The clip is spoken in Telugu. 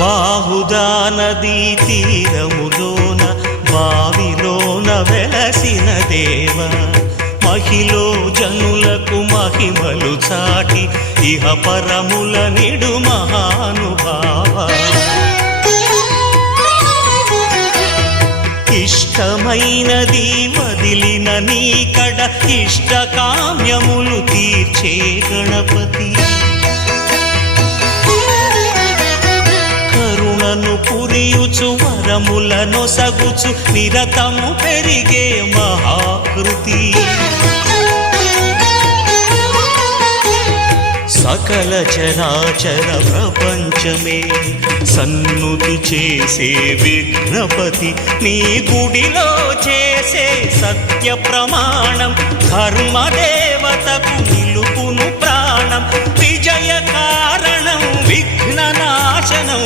బాహుదా నదీ తీరములోన బావిలోన వెలసిన దేవ మహిలో జనులకు మహిమలు చాటి ఇహ పరముల నిడు మహానుభావ ఇష్టమైనది వదిలిన నీకడ ఇష్టకామ్యములు తీర్చే గణపతి కరుణను పురియుచు వరములను సగుచు నిరతము పెరిగే మహాకృతి సకల చరాచర ప్రపంచమే సన్నుతి చేసే విఘ్నపతి నీ గుడిలో చేసే సత్య ప్రమాణం ధర్మదేవతకు నిలుపును ప్రాణం విజయ కారణం విఘ్న నాశనం